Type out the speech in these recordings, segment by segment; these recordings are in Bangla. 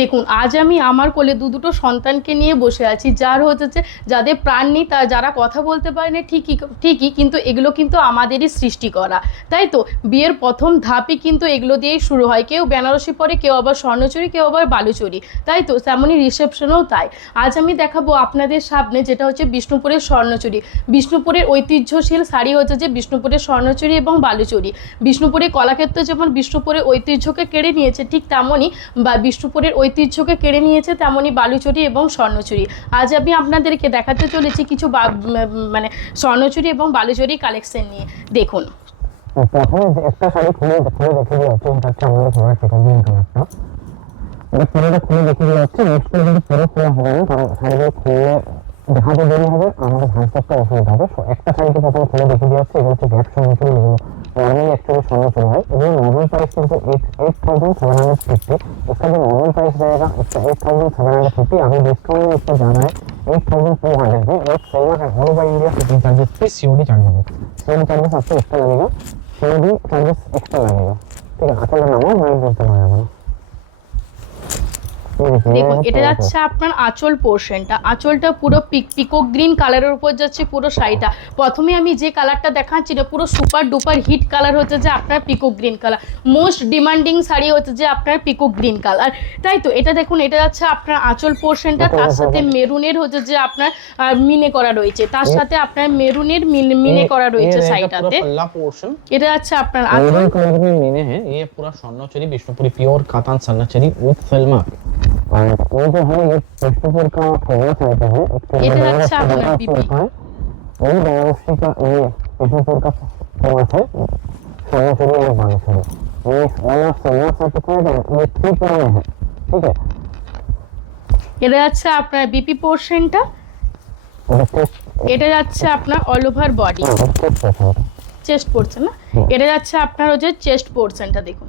দেখুন আজ আমি আমার কোলে দুটো সন্তানকে নিয়ে বসে আছি, যার হচ্ছে যাদের প্রাণ নেই, যারা কথা বলতে পারে না, ঠিকই ঠিকই, কিন্তু এগুলো কিন্তু আমাদেরই সৃষ্টি করা, তাই তো। বিয়ের প্রথম ধাপই কিন্তু এগুলো দিয়েই শুরু হয়, কেউ বেনারসি পরে, কেউ আবার স্বর্ণচুরি, কেউ আবার বালুচুরি, তাই তো। তেমনই রিসেপশনেও তাই। আজ আমি দেখাবো আপনাদের সামনে যেটা হচ্ছে বিষ্ণুপুরের স্বর্ণচুরি। বিষ্ণুপুরের ঐতিহ্যশীল শাড়ি হচ্ছে যে বিষ্ণুপুরের স্বর্ণচুরি এবং বালুচুরি। বিষ্ণুপুরের কলাক্ষেত্র যেমন বিষ্ণুপুরের ঐতিহ্যকে কেড়ে নিয়েছে, ঠিক তেমনই বা বিষ্ণুপুরের ঐতিহ্যকে কেড়ে নিয়েছে তেমনই বালুচুরি এবং স্বর্ণচুরি। আজ আমি আপনাদেরকে দেখাতে চলেছি কিছু মানে স্বর্ণচুরি এবং বালুচুরি কালেকশন নিয়ে। দেখুন, প্রথমে একটা শাড়ি খুলে খুলে দেখে দিয়ে হচ্ছে, এটা হচ্ছে আমাদের ঘরের সেটা গ্রিন কালারটা। এটা পুরোটা খুলে দেখে দিয়ে হচ্ছে, নেক্সট করে কিন্তু পুরো খোলা হবে না, কারণ শাড়িগুলো খুলে দেখাতে দেরি হবে, আমাদের ভাঁজটা অসুবিধা হবে। একটা শাড়িকে প্রথমে খুলে দেখে দিয়ে হচ্ছে, এগুলো হচ্ছে গ্যাপ স্বর্ণচুরি, এগুলো নর্মালি অ্যাকচুয়ালি স্বর্ণচুরি হয়। এগুলো নর্মাল প্রাইস কিন্তু 8,750। একটা যে নর্মাল প্রাইস জায়গা একটা 8,750, আমি ডিসকাউন্ট একটা জানাই 8,200 में एक सेलर है all over India shipping charges पे सीओडी चार्ज होगा। सीओडी चार्जेस आपको एक्स्ट्रा लगेगा, सीओडी चार्जेस एक्स्ट्रा लगेगा, ठीक है। असल में नाम मैं बोलते हैं দেখুন এটা যাচ্ছে আপনার আঁচল পোর্শনটা। আঁচলটা পুরো পিকক গ্রিন কালারের উপর যাচ্ছে পুরো শাড়িটা। প্রথমে আমি যে কালারটা দেখাচ্ছি না, পুরো সুপার ডুপার হিট কালার হচ্ছে যে আপনার peacock green colour. Most demanding sari হচ্ছে যে আপনার পিকক গ্রিন কালার, তাই তো। এটা দেখুন, এটা যাচ্ছে আপনার আঁচল পোর্শনটা, তার সাথে মেরুনের হচ্ছে যে আপনার মিনে করা রয়েছে, তার সাথে আপনার মেরুনের মিনে করা রয়েছে শাড়িটাতে। এটা যাচ্ছে আপনার আঁচল। मिने है ये पूरा स्वर्णचरी विष्णुपुरी प्योर कातान स्वर्णचरी विद फिल्मार्क। और ये जो है ये विष्णुपुर का फेमस आइटम है, এটা যাচ্ছে আপনার বিপি। ये बनारसी का ये विष्णुपुर का फेमस है स्वर्णचरी और बालूचरी। ये ऑल ऑफ सिल्वर सर्टिफाइड है, ये 3 में है, ठीक है। এটা যাচ্ছে আপনার বিপি পোর্শনটা। এটা যাচ্ছে আপনার all over body, chest portion না, এটা যাচ্ছে আপনার হচ্ছে চেস্ট পোর্শনটা। দেখুন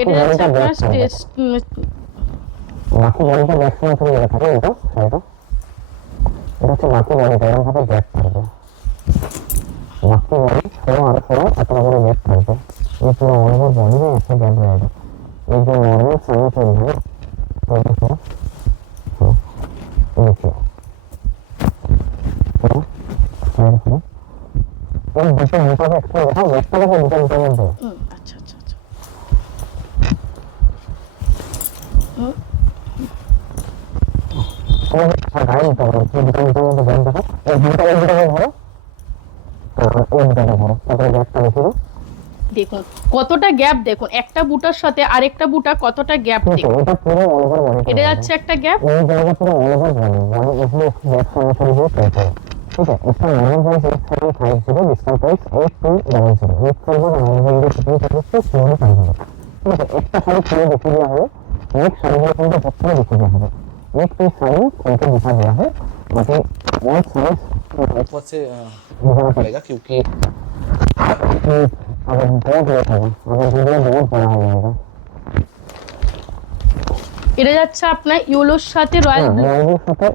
এটা যাচ্ছে আপনার চেস্ট। বাকি বডিটা ব্যাক সাইড থেকে লেখা থাকে, এটা সাইডটা এটা হচ্ছে বাকি বডিটা এরকম ভাবে গ্যাপ থাকবে, বাকি বডি পুরো আর পুরো এত বড় গ্যাপ থাকবে। এই পুরো অল ওভার বডিতে একটা গ্যাপ রয়েছে। এই যে নরমাল সাইজ হবে তো দেখো নিচে পুরো সাইড পুরো এই দুটো মোটাকে একটা দেখাও, একটা দেখো দুটো মোটা মধ্যে। আচ্ছা আচ্ছা আচ্ছা। গায়ে নিতে হবে, দুটো মোটার মধ্যে গ্যাপ দেখো, এই দুটো ধরো, এই দুটো ধরো, তারপরে গ্যাপটা দেখো। দেখুন কতটা গ্যাপ, দেখুন একটা বুটার সাথে আরেকটা বুটা কতটা গ্যাপ। দেখুন এটা পুরো অল ওভার বডি, এটা যাচ্ছে একটা গ্যাপ। এই জায়গা পুরো অল ওভার বডি, মানে এখানে গ্যাপ সমস্যা দিয়ে পেতে হবে, ঠিক আছে। इसका नॉर्मल प्राइस 8750, डिस्काउंट प्राइस 8200। एक server normal India shipping charges पे सीओडी चार्ज होगा, ठीक है। একটা শাড়ি খুলে দেখে দেওয়া হবে, নেক্সট শাড়িগুলো কিন্তু প্রথমে দেখে দেওয়া হবে, नेक्स्ट पीस शाड़ी उनको दिखा गया है, बाकी और साइज ऊपर से दिखाना पड़ेगा क्योंकि अगर बहुत लेट होगा, अगर वीडियो बहुत बड़ा हो जाएगा। এটা যাচ্ছে আপনার ইয়েলোর সাথে রয়্যাল ব্লুর সাথে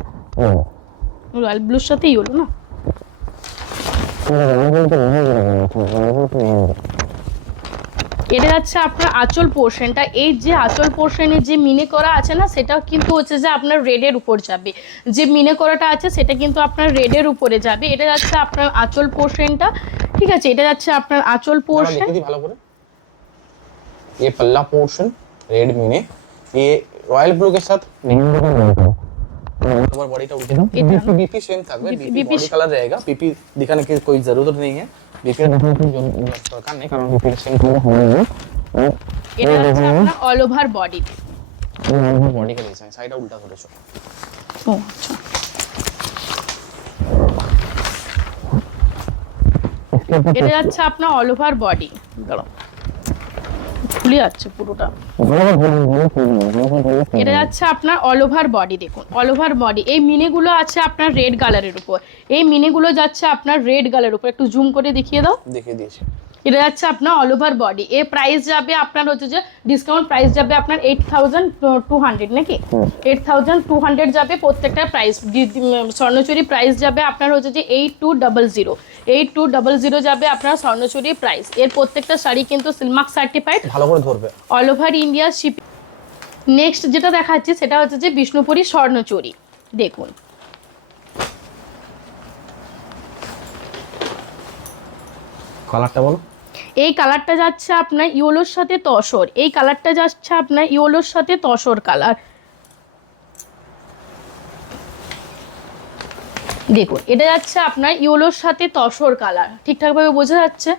ইয়েলো, রয়্যাল ব্লুর সাথে ইয়েলো না, এটা যাচ্ছে আপনার আঁচল পোর্শনটা। এই যে আঁচল পোর্শনে যে মিনে করা আছে না, সেটা কিন্তু হচ্ছে যে আপনার রেডের উপর যাবে, যে মিনে করাটা আছে সেটা কিন্তু আপনার রেডের উপরে যাবে। এটা যাচ্ছে আপনার আঁচল পোর্শনটা, ঠিক আছে। এটা যাচ্ছে আপনার আঁচল পোর্শন। ভালো করে ये पल्ला पोर्शन रेड मीने, ये रॉयल ब्लू के साथ ऊपर बॉडी का उल्टे बीपी बीपी सेम থাকবে, बीपी बॉडी कलर रहेगा, बीपी दिखाने की कोई जरूरत नहीं है, बीपी दिखाने की दरकार नहीं, कारण बीपी सेम कलर होगा। এটা হচ্ছে আপনার all over body, all over body का डिजाइन साइड उल्टा করেছো। ও আচ্ছা। এটা যাচ্ছে আপনার অল ওভার বডি, দাঁড়াও খুলে যাচ্ছে পুরোটা। এটা যাচ্ছে আপনার অল ওভার বডি। দেখুন অল ওভার বডি, এই মিনেগুলো আছে আপনার রেড কালারের উপর, এই মিনেগুলো যাচ্ছে আপনার রেড কালারের উপর। একটু জুম করে দেখিয়ে দাও। দেখিয়ে দিয়েছি। এটা যাচ্ছে আপনার অল ওভার বডি। এর প্রাইস যাবে আপনার হচ্ছে যে ডিসকাউন্ট প্রাইস যাবে আপনার 8200 নাকি, 8200 যাবে প্রত্যেকটা প্রাইস। স্বর্ণচুরি প্রাইস যাবে আপনার হচ্ছে যে 8200, 8200 যাবে আপনার স্বর্ণচুরি প্রাইস। এর প্রত্যেকটা শাড়ি কিন্তু সিলমার্ক সার্টিফাইড, ভালো করে ধরবে, all over India shipping. Next যেটা দেখাচ্ছি সেটা হচ্ছে যে বিষ্ণুপুরী স্বর্ণচুরি, দেখুন কালারটা বলো। এই কালারটা যাচ্ছে আপনার ইয়েলোর সাথে তসর, এই কালারটা যাচ্ছে আপনার ইয়েলোর সাথে তসর কালার, দেখুন এটা যাচ্ছে আপনার ইয়েলোর সাথে তসর কালার, ঠিকঠাকভাবে বোঝা যাচ্ছে?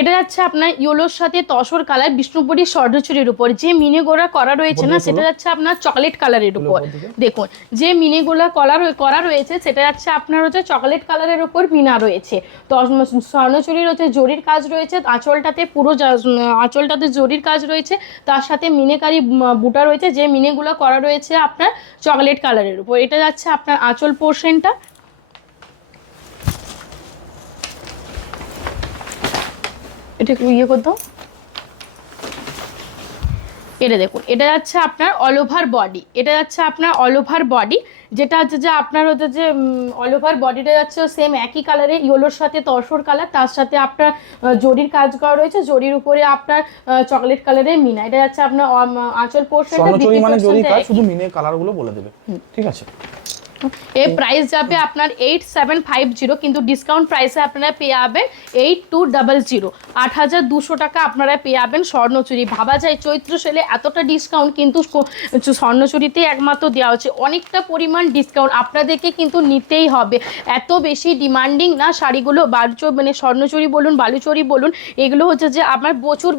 এটা যাচ্ছে আপনার ইয়েলোর সাথে তসর কালার বিষ্ণুপুরী স্বর্ণচুরির উপর, যে মিনেগোলা করা রয়েছে না সেটা যাচ্ছে আপনার চকলেট কালারের উপর, দেখুন যে মিনেগোলা করা রয়েছে সেটা যাচ্ছে আপনার হচ্ছে চকলেট কালারের উপর মিনা রয়েছে। তো স্বর্ণচুরির হচ্ছে জরির কাজ রয়েছে, আঁচলটাতে আঁচলটাতে জরির কাজ রয়েছে, তার সাথে মিনেকারি বুটা রয়েছে, যে মিনেগুলো করা রয়েছে আপনার চকলেট কালারের উপর। এটা যাচ্ছে আপনার আঁচল পোর্শনটা, এটা একটু ইয়ে করতো, এটা দেখুন এটা যাচ্ছে আপনার অল ওভার বডি, এটা যাচ্ছে আপনার অল ওভার বডি, যেটা হচ্ছে যে আপনার হচ্ছে যে অল ওভার বডিটা যাচ্ছে সেম একই কালারে ইয়েলোর সাথে তসর কালার, তার সাথে আপনার জরির কাজ করা রয়েছে, জরির উপরে আপনার চকলেট কালারের মিনা। এটা যাচ্ছে আপনার আঁচল পোর্শনটা, স্বর্ণচুরি মানে জরি কাজ, শুধু মিনে কালারগুলো বলে দেবে, ঠিক আছে। এর প্রাইস যাবে আপনার 8750, কিন্তু ডিসকাউন্ট প্রাইসে আপনারা পেয়ে যাবেন 8200, 8200 টাকা আপনারা পেয়ে যাবেন স্বর্ণচুরি। ভাবা যায় চৈত্র সেলে এতটা ডিসকাউন্ট কিন্তু স্বর্ণচুরিতে একমাত্র দেওয়া হচ্ছে, অনেকটা পরিমাণ ডিসকাউন্ট আপনাদেরকে কিন্তু নিতেই হবে। এত বেশি ডিমান্ডিং না শাড়িগুলো, মানে স্বর্ণচুরি বলুন বালুচুরি বলুন, এগুলো হচ্ছে যে আমার প্রচুর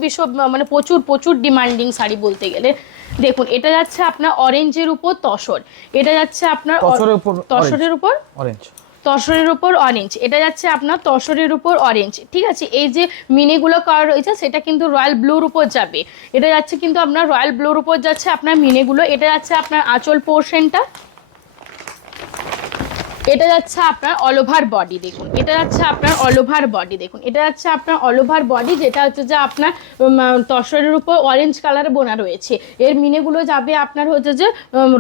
মানে প্রচুর ডিমান্ডিং শাড়ি বলতে গেলে। দেখুন এটা যাচ্ছে আপনার অরেঞ্জের উপর তসর, এটা যাচ্ছে আপনার তসরের উপর অরেঞ্জ, তসরের উপর অরেঞ্জ, এটা যাচ্ছে আপনার তসরের উপর অরেঞ্জ, ঠিক আছে। এই যে মিনিগুলো করা রয়েছে সেটা কিন্তু রয়্যাল ব্লুর উপর যাবে, এটা যাচ্ছে কিন্তু আপনার রয়্যাল ব্লুর উপর যাচ্ছে আপনার মিনিগুলো। এটা যাচ্ছে আপনার আঁচল পোর্শনটা, এটা যাচ্ছে আপনার অল ওভার বডি, দেখুন এটা যাচ্ছে আপনার অল ওভার বডি, দেখুন এটা যাচ্ছে আপনার অল ওভার বডি, যেটা হচ্ছে যে আপনার তসরের উপর অরেঞ্জ কালার বোনা রয়েছে। এর মিনেগুলো যাবে আপনার হচ্ছে যে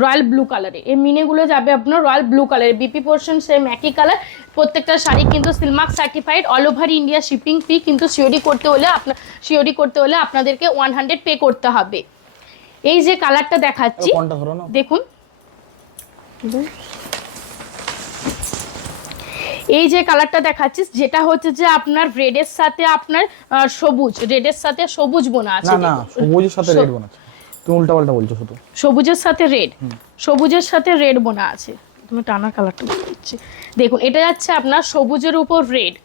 রয়্যাল ব্লু কালারে, এর মিনেগুলো যাবে আপনার রয়্যাল ব্লু কালারে, বিপি পোর্শন সেম একই কালার। প্রত্যেকটা শাড়ি কিন্তু silk mark certified, all over India shipping fee, কিন্তু সিওডি করতে হলে আপনাদেরকে 100 পে করতে হবে। এই যে কালারটা দেখাচ্ছি দেখুন, এই যে কালারটা দেখাচ্ছি যেটা হচ্ছে যে আপনার রেডের সাথে আপনার সবুজ, রেডের সাথে সবুজ বোনা আছে, না সবুজের সাথে রেড বোনা আছে, তুমি উল্টাপাল্টা বলছো শুধু। সবুজের সাথে রেড, সবুজের সাথে রেড বোনা আছে, তুমি টানা কালারটা দিচ্ছি, দেখুন এটা যাচ্ছে আপনার সবুজের উপর রেড,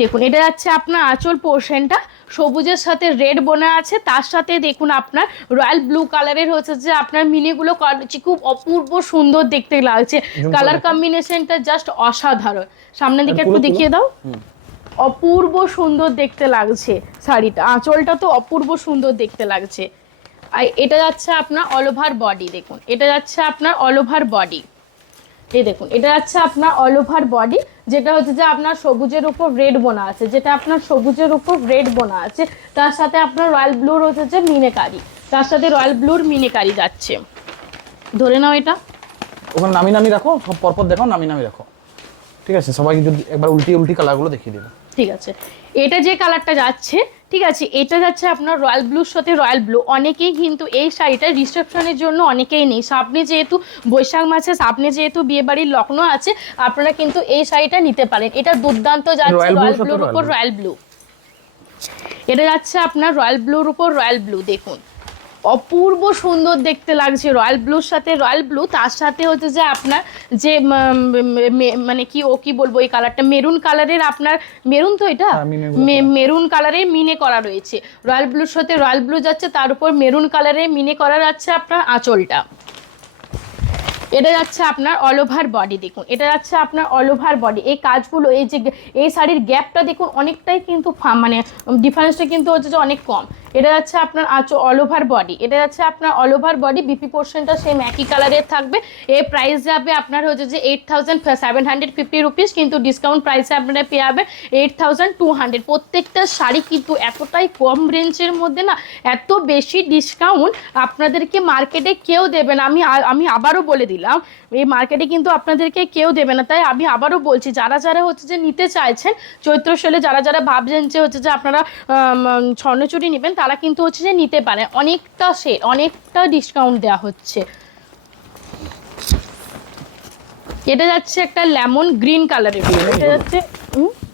দেখুন এটা যাচ্ছে আপনার আঁচল পোর্শনটা সবুজের সাথে রেড বোনা আছে, তার সাথে দেখুন আপনার রয়্যাল ব্লু কালারের হচ্ছে যে আপনার মিনিগুলো খুব অপূর্ব সুন্দর দেখতে লাগছে, কালার কম্বিনেশনটা জাস্ট অসাধারণ। সামনের দিকে একটু দেখিয়ে দাও, অপূর্ব সুন্দর দেখতে লাগছে শাড়িটা, আঁচলটা তো অপূর্ব সুন্দর দেখতে লাগছে। আর এটা যাচ্ছে আপনার অল ওভার বডি, দেখুন এটা যাচ্ছে আপনার অল ওভার বডি, এই দেখুন এটা যাচ্ছে আপনার অল ওভার বডি, যেটা হচ্ছে যে আপনার সবুজের উপর রেড বোনা আছে, যেটা আপনার সবুজের উপর রেড বোনা আছে, তার সাথে আপনার রয়্যাল ব্লুর হচ্ছে যে মিনেকারি, তার সাথে রয়্যাল ব্লুর মিনেকারি যাচ্ছে। ধরে নাও এটা ওখানে নামি রাখো, সব পরপর দেখাও, নামি রাখো, ঠিক আছে। সবাইকে যদি একবার উল্টি কালারগুলো দেখিয়ে দেবে, ঠিক আছে। এটা যে কালারটা যাচ্ছে, ঠিক আছে, এটা যাচ্ছে আপনার রয়্যাল ব্লুর সাথে রয়্যাল ব্লু। অনেকেই কিন্তু এই শাড়িটা রিসেপশনের জন্য অনেকেই নেই, সামনে যেহেতু বৈশাখ মাসে, সামনে যেহেতু বিয়েবাড়ির লগ্ন আছে, আপনারা কিন্তু এই শাড়িটা নিতে পারেন। এটা দুর্দান্ত যাচ্ছে রয়্যাল ব্লুর উপর রয়্যাল ব্লু, এটা যাচ্ছে আপনার রয়্যাল ব্লুর উপর রয়্যাল ব্লু, দেখুন অপূর্ব সুন্দর দেখতে লাগছে রয়্যাল ব্লুর সাথে রয়্যাল ব্লু, তার সাথে হচ্ছে যে আপনার যে মানে কি বলবো, এই কালারটা মেরুন কালারের, আপনার মেরুন তো এটা মেরুন কালারের মিনে করা রয়েছে, রয়্যাল ব্লুর সাথে রয়্যাল ব্লু যাচ্ছে, তার উপর মেরুন কালারের মিনে করা যাচ্ছে আপনার আঁচলটা। এটা যাচ্ছে আপনার অল ওভার বডি, দেখুন এটা যাচ্ছে আপনার অল ওভার বডি। এই কাজগুলো, এই যে এই শাড়ির গ্যাপটা দেখুন অনেকটাই কিন্তু মানে ডিফারেন্সটা কিন্তু হচ্ছে যে অনেক কম। এটা যাচ্ছে আপনার অল ওভার বডি, এটা যাচ্ছে আপনার অল ওভার বডি, বিপি পোর্শনটা সেম একই কালারের থাকবে। এর প্রাইস যাবে আপনার হচ্ছে যে 8750 রুপিস, কিন্তু ডিসকাউন্ট প্রাইসে আপনারা পেয়ে যাবেন 8200। প্রত্যেকটা শাড়ি কিন্তু এতটাই কম রেঞ্জের মধ্যে না, এত বেশি ডিসকাউন্ট আপনাদেরকে মার্কেটে কেউ দেবে না। আমি আবারও বলে দিলাম, এই মার্কেটে কিন্তু আপনাদেরকে কেউ দেবে না। তাই আমি আবারও বলছি, যারা হচ্ছে যে নিতে চাইছেন চৈত্র সেলে, যারা ভাবছেন যে হচ্ছে যে আপনারা স্বর্ণচুরি নেবেন, তারা কিন্তু হচ্ছে যে নিতে পারে, অনেকটা ডিসকাউন্ট দেওয়া হচ্ছে। এটা যাচ্ছে একটা লেমন গ্রিন কালারের উপর, এটা যাচ্ছে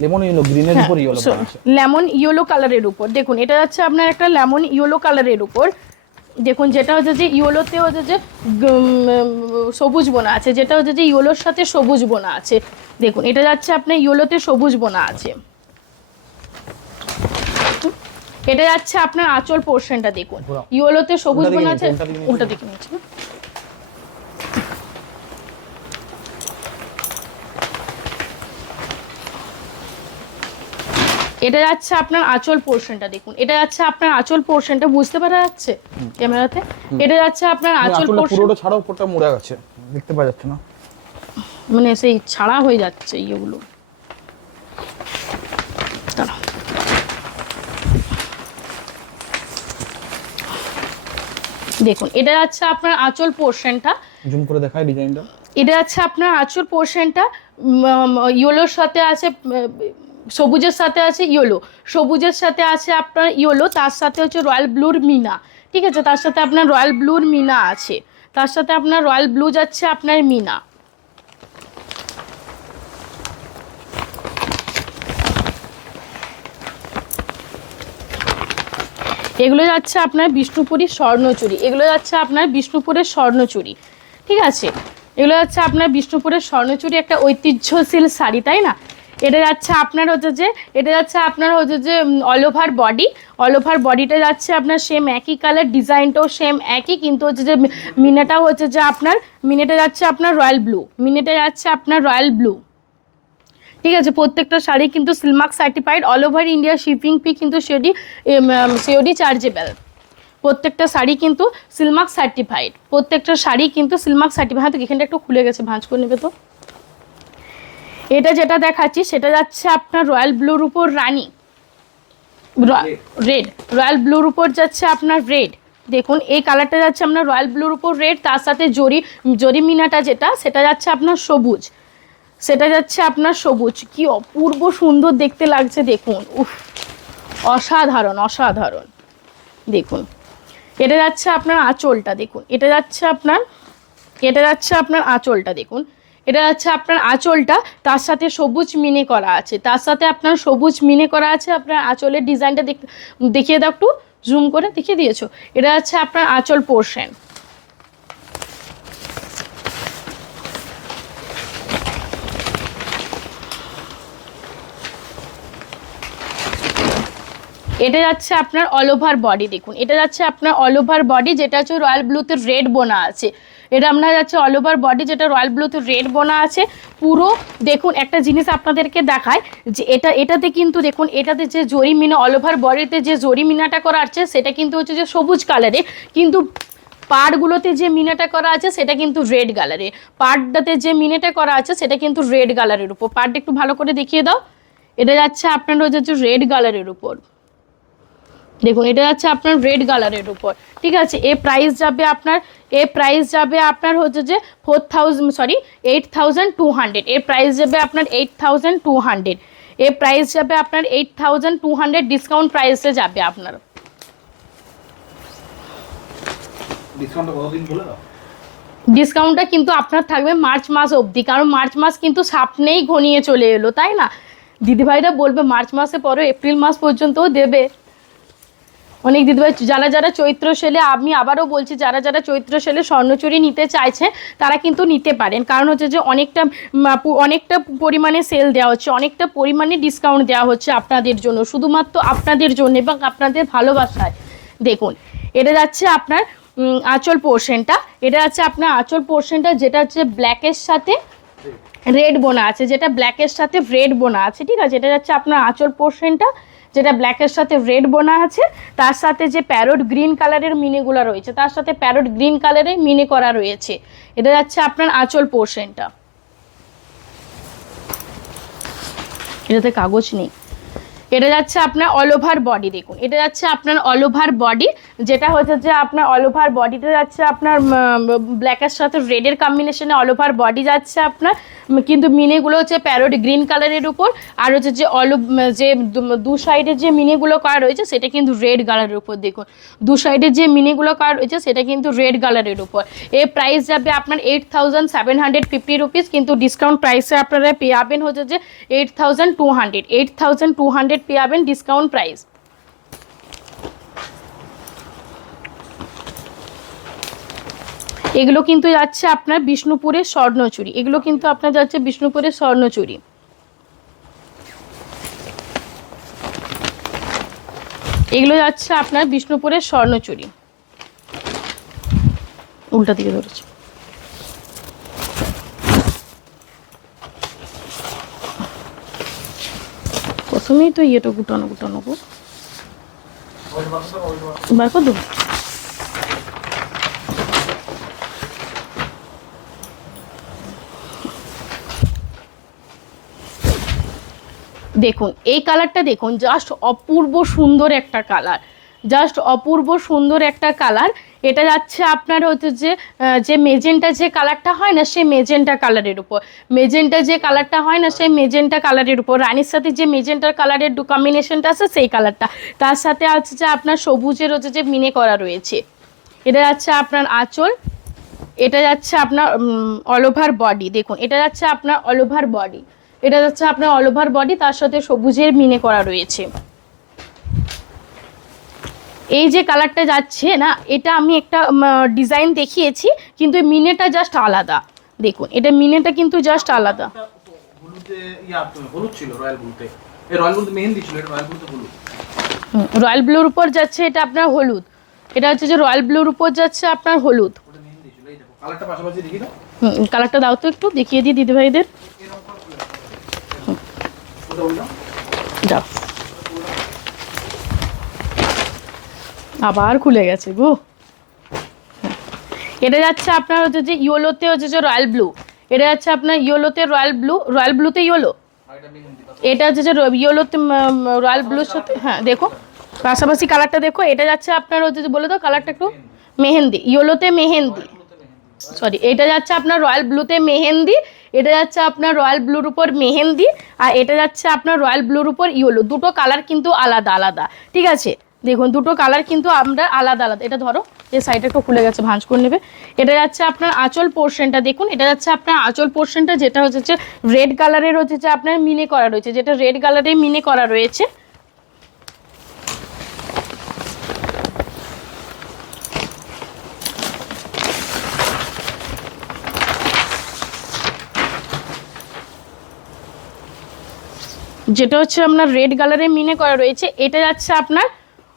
লেমন ইয়েলো, গ্রিনের উপর ইয়েলো আছে, লেমন ইয়েলো কালারের উপর। দেখুন এটা যাচ্ছে আপনার একটা লেমন ইয়েলো কালারের উপর। দেখুন যেটা হচ্ছে যে ইয়েলোতে হচ্ছে যে সবুজ বোনা আছে, যেটা হচ্ছে যে ইয়েলোর সাথে সবুজ বোনা আছে। দেখুন এটা যাচ্ছে আপনার ইয়েলোতে সবুজ বোনা আছে। এটা যাচ্ছে আপনার আঁচল পোর্শনটা, দেখুন ইয়েলোতে সবুজ বোনা আছে। উল্টা দিকে নিচ্ছে, এটা যাচ্ছে আপনার আঁচল পোর্শনটা। দেখুন এটা যাচ্ছে আপনার আঁচল পোর্শনটা, বুঝতে পারা যাচ্ছে ক্যামেরাতে? এটা যাচ্ছে আপনার আঁচল পোর্শন, পুরোটা ছাড়াও উপরটা মুড়া গেছে, দেখতে পাওয়া যাচ্ছে না, মানে সেই ছাড়া হয়ে যাচ্ছে এইগুলো। দেখুন এটা যাচ্ছে আপনার আঁচল পোর্শনটা, জুম করে দেখায় ডিজাইনটা। এটা যাচ্ছে আপনার আঁচল পোর্শনটা, ইয়েলোর সাথে আছে, সবুজের সাথে আছে ইয়েলো, সবুজের সাথে আছে আপনার ইয়েলো, তার সাথে হচ্ছে রয়্যাল ব্লুর মিনা, ঠিক আছে? তার সাথে আপনার রয়্যাল ব্লুর মিনা আছে, তার সাথে আপনার রয়্যাল ব্লু যাচ্ছে আপনার মিনা। এগুলো যাচ্ছে আপনার বিষ্ণুপুরী স্বর্ণচুরি, এগুলো যাচ্ছে আপনার বিষ্ণুপুরের স্বর্ণচুরি, ঠিক আছে? এগুলো যাচ্ছে আপনার বিষ্ণুপুরের স্বর্ণচুরি, একটা ঐতিহ্যশীল শাড়ি, তাই না? এটা যাচ্ছে আপনার হচ্ছে যে, এটা যাচ্ছে আপনার হচ্ছে যে all over body, all over বডিটা যাচ্ছে আপনার সেম একই কালার, ডিজাইনটাও সেম একই, কিন্তু হচ্ছে যে মিনাটাও হচ্ছে যে আপনার, মিনেটা যাচ্ছে আপনার রয়্যাল ব্লু, মিনেটা যাচ্ছে আপনার রয়্যাল ব্লু, ঠিক আছে? প্রত্যেকটা শাড়ি কিন্তু silk mark certified, all over India shipping fee কিন্তু সিওডি চার্জেবল। প্রত্যেকটা শাড়ি কিন্তু সিলমার্ক সার্টিফাইড, প্রত্যেকটা শাড়ি কিন্তু সিলমার্ক সার্টিফাইড। হয়তো এখানটা একটু খুলে গেছে, ভাঁজ করে নেবে তো। এটা যেটা দেখাচ্ছি সেটা যাচ্ছে আপনার রয়্যাল ব্লুর উপর রানী, রেড, রয়্যাল ব্লুর উপর যাচ্ছে আপনার রেড। দেখুন এই কালারটা যাচ্ছে আপনার রয়্যাল ব্লুর উপর রেড, তার সাথে জরি মিনাটা যেটা, সেটা যাচ্ছে আপনার সবুজ, সেটা যাচ্ছে আপনার সবুজ। কি অপূর্ব সুন্দর দেখতে লাগছে, দেখুন, উফ, অসাধারণ অসাধারণ। দেখুন এটা যাচ্ছে আপনার আঁচলটা, দেখুন এটা যাচ্ছে আপনার, এটা যাচ্ছে আপনার আঁচলটা, দেখুন এটা যাচ্ছে আপনার আঁচলটা, তার সাথে সবুজ মিনে করা আছে, তার সাথে আপনার সবুজ মিনে করা আছে। আপনার আঁচলের ডিজাইনটা দেখিয়ে দাও একটু, জুম করে দেখিয়ে দিয়েছো। এটা যাচ্ছে আপনার আঁচল পোর্শন। এটা যাচ্ছে আপনার অল ওভার বডি, দেখুন এটা যাচ্ছে আপনার অল ওভার বডি, যেটা হচ্ছে রয়্যাল ব্লুতে রেড বোনা আছে। এটা আপনার যাচ্ছে অল ওভার বডি, যেটা রয়্যাল ব্লুতে রেড বোনা আছে পুরো। দেখুন একটা জিনিস আপনাদেরকে দেখায়, যে এটাতে কিন্তু দেখুন, এটাতে যে জরি মিনা, অল ওভার বডিতে যে জরি মিনাটা করা আছে সেটা কিন্তু হচ্ছে যে সবুজ কালারে, কিন্তু পাড়গুলোতে যে মিনাটা করা আছে সেটা কিন্তু রেড কালারে, পাড়টাতে যে মিনেটা করা আছে সেটা কিন্তু রেড কালারের উপর। পাড়টা একটু ভালো করে দেখিয়ে দাও। এটা যাচ্ছে আপনার হচ্ছে রেড কালারের উপর, দেখুন এটা যাচ্ছে আপনার রেড কালারের উপর, ঠিক আছে? এ প্রাইস যাবে আপনার হচ্ছে যে 8,200, এর প্রাইস যাবে আপনার 8,200, এর প্রাইস যাবে আপনার 8,200, ডিসকাউন্ট প্রাইসে যাবে আপনার। ডিসকাউন্টটা কিন্তু আপনার থাকবে মার্চ মাস অবধি, কারণ মার্চ মাস কিন্তু সামনেই ঘনিয়ে চলে এলো, তাই না? দিদিভাইরা বলবে মার্চ মাসে পরে এপ্রিল মাস পর্যন্তও দেবে। অনেক দিদিভাই যারা চৈত্র সেলে, আমি আবারও বলছি, যারা চৈত্র সেলে স্বর্ণচুরি নিতে চাইছে তারা কিন্তু নিতে পারেন, কারণ হচ্ছে যে অনেকটা পরিমাণে সেল দেওয়া হচ্ছে, অনেকটা পরিমাণে ডিসকাউন্ট দেওয়া হচ্ছে আপনাদের জন্য, শুধুমাত্র আপনাদের জন্য এবং আপনাদের ভালোবাসায়। দেখুন এটা যাচ্ছে আপনার আঁচল পোর্শনটা, এটা যাচ্ছে আপনার আঁচল পোর্শনটা, যেটা হচ্ছে ব্ল্যাকের সাথে রেড বোনা আছে, যেটা ব্ল্যাকের সাথে রেড বোনা আছে, ঠিক আছে? এটা যাচ্ছে আপনার আঁচল পোর্শনটা, যেটা ব্ল্যাকের সাথে রেড বোনা আছে, তার সাথে যে প্যারট গ্রিন কালারের মিনেগুলো রয়েছে, তার সাথে প্যারট গ্রিন কালারের মিনে করা রয়েছে। এটা যাচ্ছে আপনার আঁচল পোর্শনটা। এটাতে কাগজ নেই, এটা যাচ্ছে আপনার অল ওভার বডি, দেখুন এটা যাচ্ছে আপনার অল ওভার বডি, যেটা হচ্ছে যে আপনার অল ওভার বডিতে যাচ্ছে আপনার ব্ল্যাকের সাথে রেডের কম্বিনেশনে অল ওভার বডি যাচ্ছে আপনার, কিন্তু মিনেগুলো হচ্ছে প্যারোট গ্রিন কালারের উপর, আর হচ্ছে যে যে দু সাইডের যে মিনেগুলো করা রয়েছে সেটা কিন্তু রেড কালারের উপর, দেখুন দু সাইডের যে মিনেগুলো করা রয়েছে সেটা কিন্তু রেড কালারের উপর। এর প্রাইস যাবে আপনার 8750 রুপিস, কিন্তু ডিসকাউন্ট প্রাইসে আপনারা পেয়ে যাবেন হচ্ছে যে 8200 পেয়ে যাবেন ডিসকাউন্ট প্রাইস। এগুলো কিন্তু যাচ্ছে আপনার বিষ্ণুপুরের স্বর্ণচুরি, এগুলো কিন্তু আপনার যাচ্ছে বিষ্ণুপুরের স্বর্ণচুরি। এগুলো যাচ্ছে আপনার বিষ্ণুপুরের স্বর্ণচুরি, উল্টা দিকে ধরেছে। প্রথমেই তো ইয়েটা গুটানো গো, বার কর দেবো। দেখুন এই কালারটা দেখুন, জাস্ট অপূর্ব সুন্দর একটা কালার, জাস্ট অপূর্ব সুন্দর একটা কালার। এটা যাচ্ছে আপনার হচ্ছে যে মেজেন্টা যে কালারটা হয় না সেই মেজেন্টা কালারের উপর, মেজেন্টা যে কালারটা হয় না সেই মেজেন্টা কালারের উপর রানীর সাথে যে মেজেন্টার কালারের কম্বিনেশনটা আছে সেই কালারটা, তার সাথে আছে যে আপনার সবুজের হচ্ছে যে মিনে করা রয়েছে। এটা যাচ্ছে আপনার আঁচল, এটা যাচ্ছে আপনার অল ওভার বডি, দেখুন এটা যাচ্ছে আপনার অল ওভার বডি, এটা যাচ্ছে আপনার অল ওভার বডি, তার সাথে সবুজের মিনে করা রয়েছে। এই যে কালারটা যাচ্ছে না, এটা আমি একটা ডিজাইন দেখিয়েছি, কিন্তু মিনেটা জাস্ট আলাদা, দেখুন এটা মিনেটা কিন্তু জাস্ট আলাদা। হলুদ ছিল রয়্যাল ব্লুতে, এই রয়্যাল ব্লুতে মেহেন্দি ছিল, এটা রয়্যাল ব্লুতে হলুদ। রয়্যাল ব্লুর উপর যাচ্ছে এটা আপনার হলুদ, এটা হচ্ছে যে রয়্যাল ব্লুর উপর যাচ্ছে আপনার হলুদ। কালারটা পাশাপাশি দেখি দাও, কালারটা দাও তো একটু, দেখিয়ে দিই দিদি ভাইদের। যাও, আবার খুলে গেছে গো। এটা যাচ্ছে আপনার হচ্ছে যে ইয়েলোতে হচ্ছে যে রয়্যাল ব্লু, এটা যাচ্ছে আপনার ইয়েলোতে রয়্যাল ব্লু, রয়্যাল ব্লুতে ইয়েলো, এটা হচ্ছে যে ইয়েলোতে রয়্যাল ব্লুর সাথে, হ্যাঁ দেখো পাশাপাশি কালারটা দেখো, এটা যাচ্ছে আপনার হচ্ছে যে বলে দাও কালারটা একটু, মেহেন্দি, ইয়েলোতে মেহেন্দি, সরি এটা যাচ্ছে আপনার রয়্যাল ব্লুতে মেহেন্দি, এটা যাচ্ছে আপনার রয়্যাল ব্লুর উপর মেহেন্দি, আর এটা যাচ্ছে আপনার রয়্যাল ব্লুর উপর ইয়েলো, দুটো কালার কিন্তু আলাদা আলাদা, ঠিক আছে দেখুন দুটো কালার কিন্তু আমরা আলাদা আলাদা। এটা ধরো এই সাইডটা একটু খুলে গেছে, ভাঁজ করে নেবে। এটা যাচ্ছে আপনার আঁচল পোর্শনটা, দেখুন এটা যাচ্ছে আপনার আঁচল পোর্শনটা, যেটা হচ্ছে রেড কালারের হচ্ছে যে আপনার মিনে করা রয়েছে, যেটা রেড কালারের মিনে করা রয়েছে। যেটা হচ্ছে আপনার রেড কালারের মিনে করা রয়েছে, এটা যাচ্ছে আপনার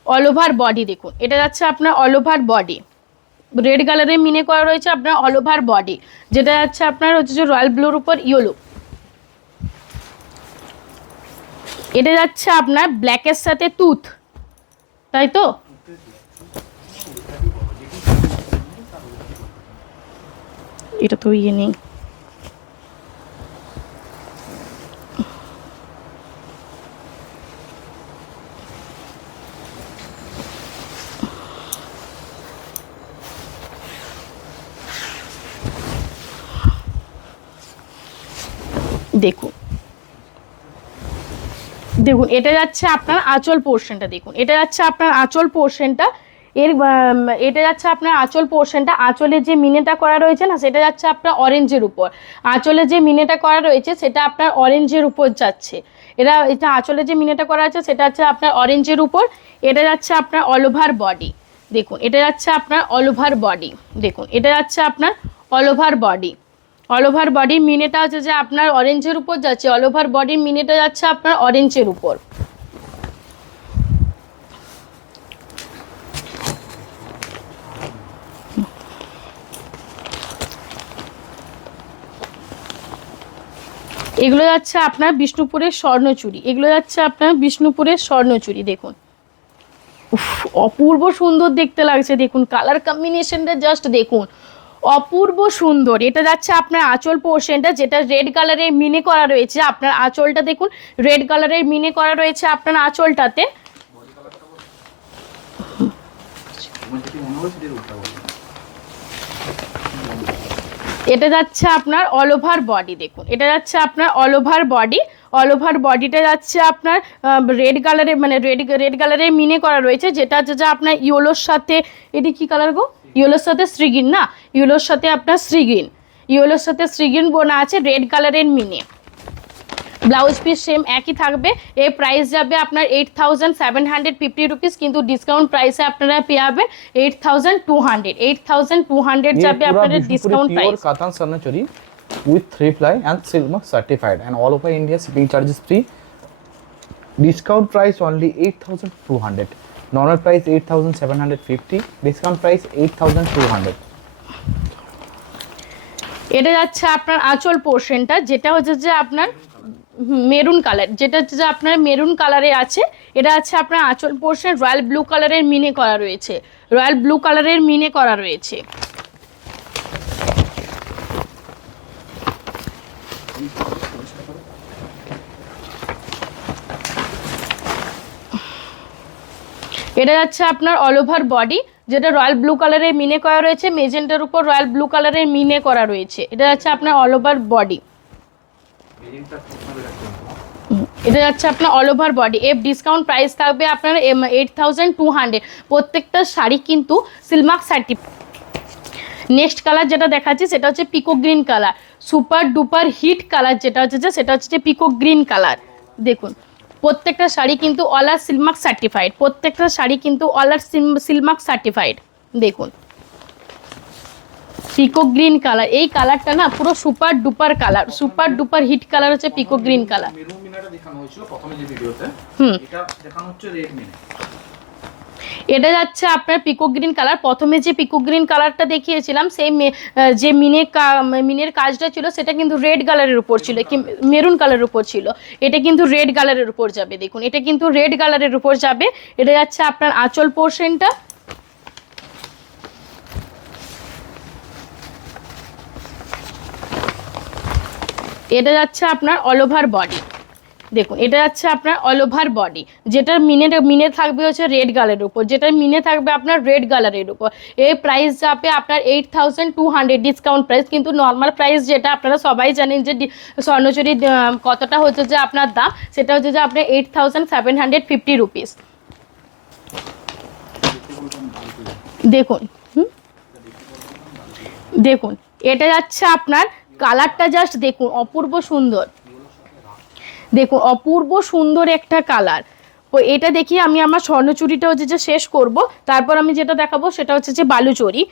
অল ওভার বডি, দেখুন এটা যাচ্ছে আপনার অল ওভার বডি, রেড কালারের মিনে করা রয়েছে আপনার অল ওভার বডি, যেটা যাচ্ছে আপনার হচ্ছে যে রয়্যাল ব্লুর উপর ইয়েলো। এটা যাচ্ছে আপনার ব্ল্যাকের সাথে তুত, তাই তো এটা তো ইয়ে নেই, দেখুন দেখুন এটা যাচ্ছে আপনার আঁচল পোর্শনটা, দেখুন এটা যাচ্ছে আপনার আঁচল পোর্শনটা, এর এটা যাচ্ছে আপনার আঁচল পোর্শনটা, আঁচলের যে মিনেটা করা রয়েছে না সেটা যাচ্ছে আপনার অরেঞ্জের উপর, আঁচলের যে মিনেটা করা রয়েছে সেটা আপনার অরেঞ্জের উপর যাচ্ছে, এটা আঁচলের যে মিনেটা করা আছে সেটা হচ্ছে আপনার অরেঞ্জের উপর। এটা যাচ্ছে আপনার অল ওভার বডি, দেখুন এটা যাচ্ছে আপনার অল ওভার বডি, দেখুন এটা যাচ্ছে আপনার all over body, all over বডির মিনেটা হচ্ছে যে আপনার অরেঞ্জের উপর যাচ্ছে, অল ওভার বডির মিনেটা যাচ্ছে আপনার অরেঞ্জের উপর। এগুলো যাচ্ছে আপনার বিষ্ণুপুরের স্বর্ণচুরি, এগুলো যাচ্ছে আপনার বিষ্ণুপুরের স্বর্ণচুরি, দেখুন অপূর্ব সুন্দর দেখতে লাগছে, দেখুন কালার কম্বিনেশনটা জাস্ট দেখুন অপূর্ব সুন্দর। এটা যাচ্ছে আপনার আঁচল পোর্শনটা, যেটা রেড কালারের মিনে করা রয়েছে। আপনার আঁচলটা দেখুন, রেড কালারের মিনে করা রয়েছে আপনার আঁচলটাতে। এটা যাচ্ছে আপনার অল ওভার বডি, দেখুন এটা যাচ্ছে আপনার all over body. All over বডিটা যাচ্ছে আপনার রেড কালারের, মানে রেড কালারের মিনে করা রয়েছে, যেটা যেটা আপনার ইয়েলোর সাথে, এটি কি কালার গো, ইয়েলোর সাথে শ্রীগ্রিন না, ইয়েলোর সাথে আপনার শ্রীগ্রিন, ইয়েলোর সাথে শ্রীগ্রিন বোনা আছে রেড কালারের মিনে। ব্লাউজ পিস সেম একই থাকবে। এর প্রাইস যাবে আপনার 8750 রুপিস, কিন্তু ডিসকাউন্ট প্রাইসে আপনারা পেয়ে যাবেন 8200 যাবে আপনাদের ডিসকাউন্ট প্রাইস। কাতান সানাচুরি with 3 ply and silk mark certified and all over India shipping charges free. Discount price only 8200. Normal price 8750. Discount price 8200. এটা যাচ্ছে আপনার আঁচল পোর্শনটা, যেটা হচ্ছে যে আপনার মেরুন কালার, যেটা হচ্ছে যে আপনার মেরুন কালারে আছে। এটা আছে আপনার আঁচল পোর্শন, রয়্যাল ব্লু কালারের মিনে করা রয়েছে, রয়্যাল ব্লু কালারের মিনে করা রয়েছে। এটা যাচ্ছে আপনার অল ওভার বডি, যেটা রয়্যাল ব্লু কালারের মিনে করা রয়েছে, মেজেন্টার উপর রয়্যাল ব্লু কালারের মিনে করা রয়েছে। এটা যাচ্ছে আপনার অল ওভার বডি, এটা যাচ্ছে আপনার অল ওভার বডি। এর ডিসকাউন্ট প্রাইস থাকবে আপনার 8200। প্রত্যেকটা শাড়ি কিন্তু সিলমার্ক সার্টিফাইড। নেক্সট কালার যেটা দেখাচ্ছি সেটা হচ্ছে পিকো green colour, super duper hit colour যেটা হচ্ছে যে, সেটা হচ্ছে যে পিকো গ্রিন কালার। দেখুন প্রত্যেকটা শাড়ি কিন্তু অল আর সিলমার্ক সার্টিফাইড, প্রত্যেকটা শাড়ি কিন্তু অল আর সিলমার্ক সার্টিফাইড। দেখুন পিকো গ্রিন কালার, এই কালারটা না পুরো super duper colour, super duper hit colour হচ্ছে পিকো গ্রিন কালার। মেরুন মিনাটা দেখানো হয়েছিল প্রথমে যে ভিডিওতে, এটা দেখানো হচ্ছে রেড মিনা। এটা যাচ্ছে আপনার পিকো গ্রিন কালার। প্রথমে যে পিকো গ্রিন কালারটা দেখিয়েছিলাম, সেই যে মিনের কাজটা ছিল সেটা কিন্তু রেড কালারের উপর ছিল, কি মেরুন কালারের উপর ছিল। এটা কিন্তু রেড কালারের উপর যাবে, দেখুন এটা কিন্তু রেড কালারের উপর যাবে। এটা যাচ্ছে আপনার আঁচল পোর্শনটা। এটা যাচ্ছে আপনার অল ওভার বডি, দেখুন এটা যাচ্ছে আপনার অল ওভার বডি, যেটার মিনে থাকবে হচ্ছে রেড কালারের উপর, যেটার মিনে থাকবে আপনার রেড কালারের উপর। এই প্রাইস যাবে আপনার 8200 ডিসকাউন্ট প্রাইস, কিন্তু নর্মাল প্রাইস যেটা আপনারা সবাই জানেন যে স্বর্ণচুরি কতটা হচ্ছে যে আপনার দাম, সেটা হচ্ছে যে আপনার 8750 রুপিস। দেখুন দেখুন এটা যাচ্ছে আপনার কালারটা, জাস্ট দেখুন অপূর্ব সুন্দর, দেখুন অপূর্ব সুন্দর একটা কালার। তো এটা দেখি আমি আমার স্বর্ণচুরিটা হচ্ছে যে শেষ করব, তারপর আমি যেটা দেখাবো সেটা হচ্ছে যে বালুচরি।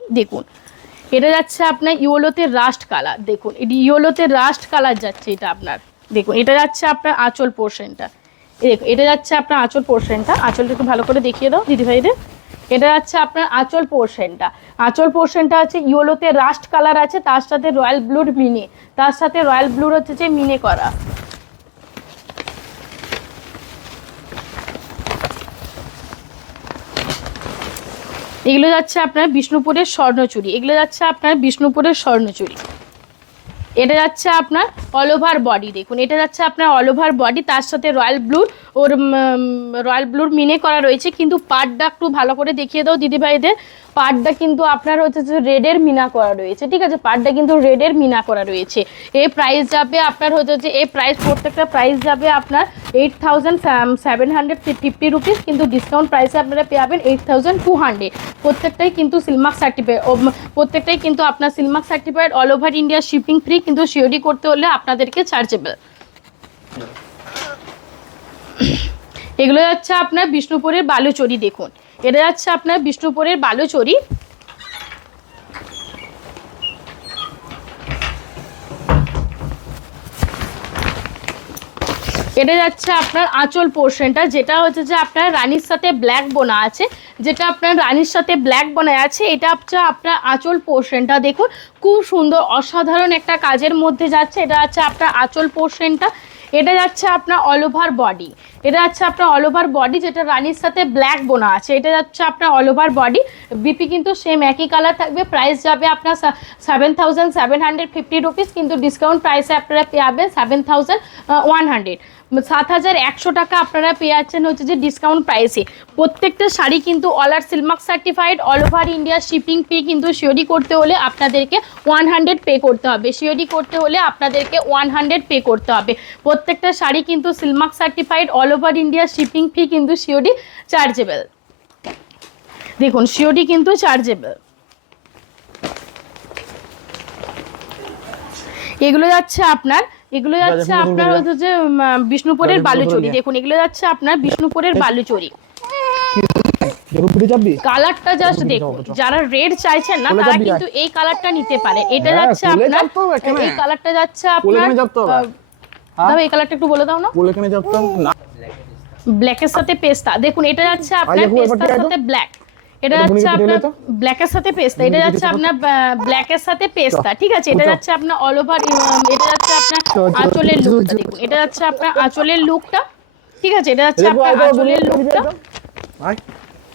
দেখুন এটা যাচ্ছে আপনার ইয়েলোতে রাস্ট কালার, দেখুন এটি ইয়েলোতে রাস্ট কালার যাচ্ছে এটা আপনার। দেখুন এটা যাচ্ছে আপনার আঁচল পোর্শনটা, দেখুন এটা যাচ্ছে আপনার আঁচল পোর্শনটা। আঁচলটা একটু ভালো করে দেখিয়ে দাও দিদিভাইদের। এটা যাচ্ছে আপনার আঁচল পোর্শনটা, আঁচল পোর্শনটা আছে ইয়েলোতে রাস্ট কালার আছে, তার সাথে রয়্যাল ব্লুর মিনে, তার সাথে রয়্যাল ব্লুর হচ্ছে যে মিনে করা। এগুলো যাচ্ছে আপনার বিষ্ণুপুরের স্বর্ণচুরি, এগুলো যাচ্ছে আপনার বিষ্ণুপুরের স্বর্ণচুরি। এটা যাচ্ছে আপনার অল ওভার বডি, দেখুন এটা যাচ্ছে আপনার অল ওভার বডি, তার সাথে রয়্যাল ব্লুর মিনে করা রয়েছে। কিন্তু পাড়টা একটু ভালো করে দেখিয়ে দাও দিদিভাইদের। পাড়টা কিন্তু আপনার হচ্ছে যে রেডের মিনা করা রয়েছে, ঠিক আছে, পাড়টা কিন্তু রেডের মিনা করা রয়েছে। এই প্রাইস যাবে আপনার হচ্ছে যে, এই প্রাইস প্রত্যেকটা প্রাইস যাবে আপনার 8750 রুপিস, কিন্তু ডিসকাউন্ট প্রাইসে আপনারা পেয়ে যাবেন 8200। প্রত্যেকটাই কিন্তু সিলমার্ক সার্টিফাইড, প্রত্যেকটাই কিন্তু আপনার Silk Mark certified, all over India shipping free, কিন্তু সিওডি করতে হলে আপনাদেরকে চার্জেবল। এগুলো যাচ্ছে আপনার বিষ্ণুপুরের বালুচরি, দেখুন এটা যাচ্ছে আপনার বিষ্ণুপুরের বালুচরি। এটা যাচ্ছে আপনার আঁচল পোর্শনটা, যেটা হচ্ছে যে আপনার রানীর সাথে ব্ল্যাক বোনা আছে, যেটা আপনার রানীর সাথে ব্ল্যাক বোনা আছে। এটা হচ্ছে আপনার আঁচল পোর্শনটা, দেখুন খুব সুন্দর অসাধারণ একটা কাজের মধ্যে যাচ্ছে। এটা হচ্ছে আপনার আঁচল পোর্শনটা। এটা যাচ্ছে আপনার অল ওভার বডি, এটা যাচ্ছে আপনার অল ওভার বডি, যেটা রানির সাথে ব্ল্যাক বোনা আছে। এটা যাচ্ছে আপনার অল ওভার বডি, বিপি কিন্তু সেম একই কালার থাকবে। প্রাইস যাবে আপনার 7,750 রুপিস, কিন্তু ডিসকাউন্ট প্রাইসে আপনারা পাবেন 7,100, 7,100 টাকা আপনারা পেয়ে যাচ্ছেন হচ্ছে যে ডিসকাউন্ট প্রাইসে। প্রত্যেকটা শাড়ি কিন্তু অলার silk mark certified, all over India shipping fee কিন্তু সিওডি করতে হলে আপনাদেরকে 100 পে করতে হবে, সিওডি করতে হলে আপনাদেরকে 100 পে করতে হবে। প্রত্যেকটা শাড়ি কিন্তু silk mark certified, all over India shipping fee কিন্তু সিওডি চার্জেবল। দেখুন সিওডি কিন্তু চার্জেবল। এগুলো যাচ্ছে আপনার হচ্ছে যে বিষ্ণুপুরের বালুচরি। দেখুন এগুলো যাচ্ছে আপনার বিষ্ণুপুরের বালুচরি। কালারটা জাস্ট দেখুন, যারা রেড চাইছেন না তারা কিন্তু এই কালারটা নিতে পারে। এটা যাচ্ছে আপনার, এই কালারটা যাচ্ছে আপনার, দাও এই কালারটা একটু বলে দাও না। ব্ল্যাকের সাথে পেস্তা, দেখুন এটা যাচ্ছে আপনার পেস্তার সাথে ব্ল্যাক, এটা যাচ্ছে আপনার ব্ল্যাকের সাথে পেস্তা, এটা যাচ্ছে আপনার ব্ল্যাকের সাথে পেস্তা, ঠিক আছে। এটা যাচ্ছে আপনার অল ওভার, এটা যাচ্ছে আপনার আঁচলের লুকটা, দেখুন এটা যাচ্ছে আপনার আঁচলের লুকটা, ঠিক আছে। এটা যাচ্ছে আপনার আঁচলের লুকটা,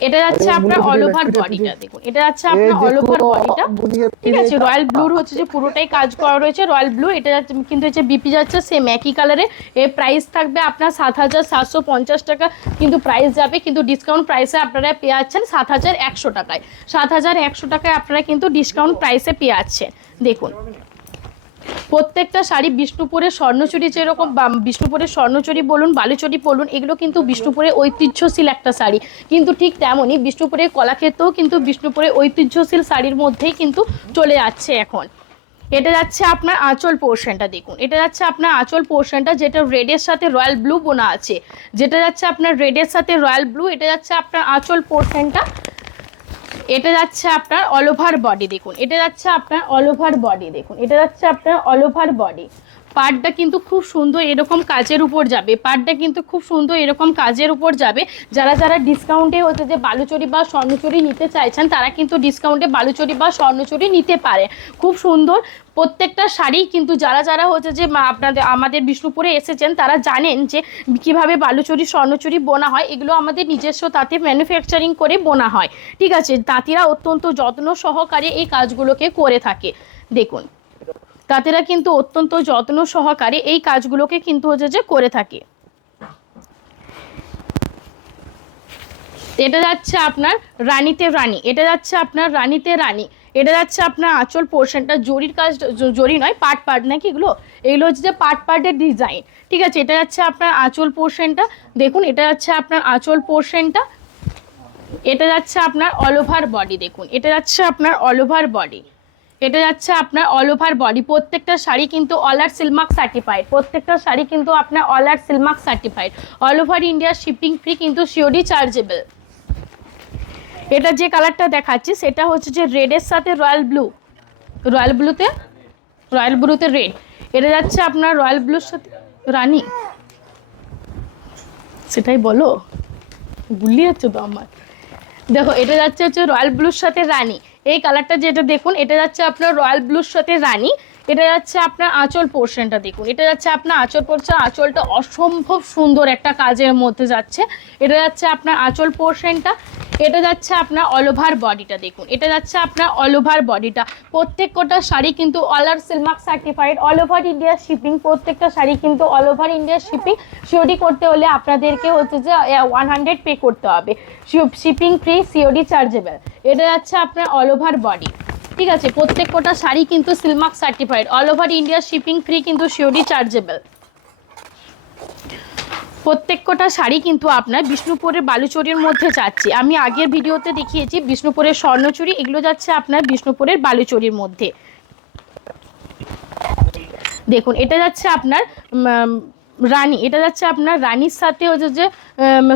এটা যাচ্ছে আপনার অল ওভার বডিটা, দেখুন এটা যাচ্ছে আপনার অল ওভার বডিটা, ঠিক আছে। রয়্যাল ব্লুর হচ্ছে যে পুরোটাই কাজ করা রয়েছে, রয়্যাল ব্লু। এটা যাচ্ছে কিন্তু হচ্ছে বিপি যাচ্ছে সেম একই কালারে। এর প্রাইস থাকবে আপনার 7,750 টাকা কিন্তু প্রাইস যাবে, কিন্তু ডিসকাউন্ট প্রাইসে আপনারা পেয়ে যাচ্ছেন 7,100 টাকায়। 7,100 টাকায় আপনারা কিন্তু ডিসকাউন্ট প্রাইসে পেয়ে যাচ্ছেন। দেখুন প্রত্যেকটা শাড়ি বিষ্ণুপুরের স্বর্ণচুরি, যেরকম বিষ্ণুপুরের স্বর্ণচুরি বলুন, বালুচরি বলুন, এগুলো কিন্তু বিষ্ণুপুরের ঐতিহ্যশীল একটা শাড়ি, কিন্তু ঠিক তেমনই বিষ্ণুপুরের কলাক্ষেত্রেও কিন্তু বিষ্ণুপুরের ঐতিহ্যশীল শাড়ির মধ্যেই কিন্তু চলে যাচ্ছে এখন। এটা যাচ্ছে আপনার আঁচল পোর্শনটা, দেখুন এটা যাচ্ছে আপনার আঁচল পোর্শনটা, যেটা রেডের সাথে রয়্যাল ব্লু বোনা আছে, যেটা যাচ্ছে আপনার রেডের সাথে রয়্যাল ব্লু। এটা যাচ্ছে আপনার আঁচল পোর্শনটা, এটা যাচ্ছে আপনার অল ওভার বডি, দেখুন এটা যাচ্ছে আপনার অল ওভার বডি, দেখুন এটা যাচ্ছে আপনার অল ওভার বডি। পাড়টা কিন্তু খুব সুন্দর এরকম কাজের উপর যাবে, পাড়টা কিন্তু খুব সুন্দর এরকম কাজের উপর যাবে। যারা যারা ডিসকাউন্টে হচ্ছে যে বালুচরি বা স্বর্ণচুরি নিতে চাইছেন তারা কিন্তু ডিসকাউন্টে বালুচরি বা স্বর্ণচুরি নিতে পারে, খুব সুন্দর প্রত্যেকটা শাড়ি। কিন্তু যারা যারা হচ্ছে যে আমাদের বিষ্ণুপুরে এসেছেন তারা জানেন যে কিভাবে বালুচরি স্বর্ণচুরি বোনা হয়। এগুলো আমাদের নিজস্ব তাঁতে ম্যানুফ্যাকচারিং করে বোনা হয়, ঠিক আছে। তাঁতিরা অত্যন্ত যত্ন সহকারে এই কাজগুলোকে করে থাকে। দেখুন তাঁতিরা কিন্তু অত্যন্ত যত্ন সহকারে এই কাজগুলোকে কিন্তু হচ্ছে যে করে থাকে। এটা যাচ্ছে আপনার রানীতে রানী, এটা যাচ্ছে আপনার রানীতে রানী। এটা যাচ্ছে আপনার আঁচল পোর্শনটা, জরির কাজ, জরি নয় পার্ট পার্ট নাকি এগুলো, এগুলো হচ্ছে যে পার্ট পার্টের ডিজাইন, ঠিক আছে। এটা যাচ্ছে আপনার আঁচল পোর্শনটা, দেখুন এটা যাচ্ছে আপনার আঁচল পোর্শনটা। এটা যাচ্ছে আপনার অল ওভার বডি, দেখুন এটা যাচ্ছে আপনার অল ওভার বডি, এটা যাচ্ছে আপনার অল ওভার বডি। প্রত্যেকটা শাড়ি কিন্তু অলার সিলমার্ক সার্টিফাইড, প্রত্যেকটা শাড়ি কিন্তু আপনার অলার silk mark certified, all over India shipping free কিন্তু সিওডি চার্জেবল। এটা যে কালারটা দেখাচ্ছি সেটা হচ্ছে যে রেডের সাথে রয়্যাল ব্লু, রয়্যাল ব্লুতে রেড। এটা যাচ্ছে আপনার রয়্যাল ব্লুর সাথে রানী, সেটাই বলো, ভুলি যাচ্ছে তো আমার। দেখো এটা যাচ্ছে হচ্ছে রয়্যাল ব্লুর সাথে রানী, এই কালারটা যেটা দেখুন এটা যাচ্ছে আপনার রয়্যাল ব্লুর সাথে রানী। এটা যাচ্ছে আপনার আঁচল পোর্শনটা, দেখুন এটা যাচ্ছে আপনার আঁচল পোর্শন, আঁচলটা অসম্ভব সুন্দর একটা কাজের মধ্যে যাচ্ছে। এটা যাচ্ছে আপনার আঁচল পোর্শনটা, এটা যাচ্ছে আপনার অল ওভার বডিটা, দেখুন এটা যাচ্ছে আপনার অল ওভার বডিটা। প্রত্যেকটা শাড়ি কিন্তু অলার silk mark certified, all over India shipping, প্রত্যেকটা শাড়ি কিন্তু all over India shipping. COD করতে হলে আপনাদেরকে হচ্ছে যে 100 পে করতে হবে, শিপিং ফ্রি, সিওডি চার্জেবল। এটা যাচ্ছে আপনার অল ওভার বডি, ঠিক আছে। প্রত্যেকটা শাড়ি কিন্তু silk mark certified, all over India shipping free কিন্তু সিওডি চার্জেবল। প্রত্যেকটা শাড়ি কিন্তু আপনার বিষ্ণুপুরের বালুচরির মধ্যে যাচ্ছে। আমি আগের ভিডিওতে দেখিয়েছি বিষ্ণুপুরের স্বর্ণচুরি, এগুলো যাচ্ছে আপনার বিষ্ণুপুরের বালুচরির মধ্যে। দেখুন এটা যাচ্ছে আপনার রানী, এটা যাচ্ছে আপনার রানীর সাথে হচ্ছে যে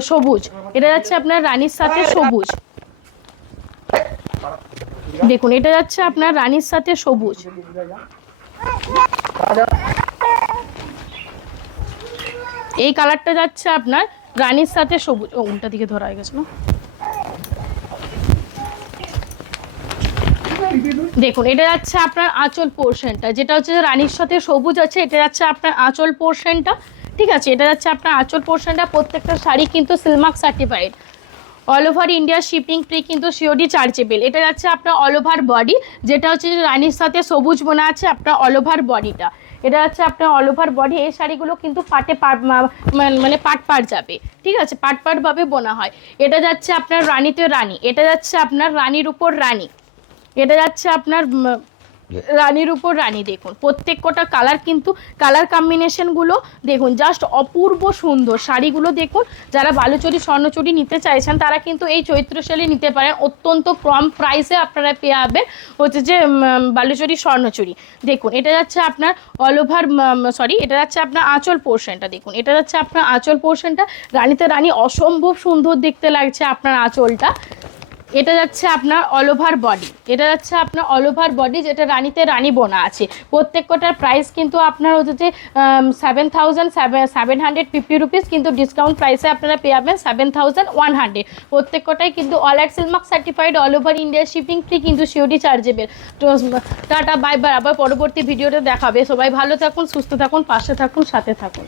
সবুজ, এটা যাচ্ছে আপনার রানীর সাথে সবুজ। দেখুন এটা যাচ্ছে আপনার রানীর সাথে সবুজ। এই কালারটা যাচ্ছে আপনার রানীর সাথে সবুজ, ও উল্টা দিকে ধরা হয়ে গেছে না। দেখুন এটা যাচ্ছে আপনার আঁচল পোর্শনটা, যেটা হচ্ছে রানীর সাথে সবুজ আছে, এটা যাচ্ছে আপনার আঁচল পোর্শনটা, ঠিক আছে, এটা যাচ্ছে আপনার আঁচল পোর্শনটা, প্রত্যেকটা শাড়ি কিন্তু silk mark certified, all over India shipping free, কিন্তু সিওডি চার্জেবল। এটা যাচ্ছে আপনার অল ওভার বডি, যেটা হচ্ছে যে রানীর সাথে সবুজ বোনা আছে আপনার অল ওভার বডিটা। এটা হচ্ছে আপনার অল ওভার বডি। এই শাড়িগুলো কিন্তু মানে পাট যাবে, ঠিক আছে, পাটভাবে বোনা হয়। এটা যাচ্ছে আপনার রানীতে রানী, এটা যাচ্ছে আপনার রানীর উপর রানী, এটা যাচ্ছে আপনার রানীর উপর রানী। দেখুন প্রত্যেক কটা কালার কিন্তু, কালার কম্বিনেশনগুলো দেখুন জাস্ট অপূর্ব সুন্দর। শাড়িগুলো দেখুন, যারা বালুচরী স্বর্ণচুরি নিতে চাইছেন তারা কিন্তু এই চৈত্রশালী নিতে পারেন, অত্যন্ত কম প্রাইসে আপনারা পেয়ে যাবেন হচ্ছে যে বালুচরী স্বর্ণচুরি। দেখুন এটা যাচ্ছে আপনার অল ওভার, এটা যাচ্ছে আপনার আঁচল পোর্শনটা। দেখুন এটা যাচ্ছে আপনার আঁচল পোর্শনটা, রানীতে রানী অসম্ভব সুন্দর দেখতে লাগছে আপনার আঁচলটা। এটা যাচ্ছে আপনার অল ওভার বডি, এটা যাচ্ছে আপনার অল ওভার বডি, যেটা রানীতে রানী বোনা আছে। প্রত্যেক কটার প্রাইস কিন্তু আপনার হচ্ছে যে 7,750 রুপিস, কিন্তু ডিসকাউন্ট প্রাইসে আপনারা পেয়ে যাবেন 7,100। প্রত্যেক কটাই কিন্তু all at Silk Mark certified, all over India shipping free, কিন্তু সিওডি চার্জেবল। তো টাটা বাই বাই, আবার পরবর্তী ভিডিওতে দেখাবে। সবাই ভালো থাকুন, সুস্থ থাকুন, পাশে থাকুন, সাথে থাকুন।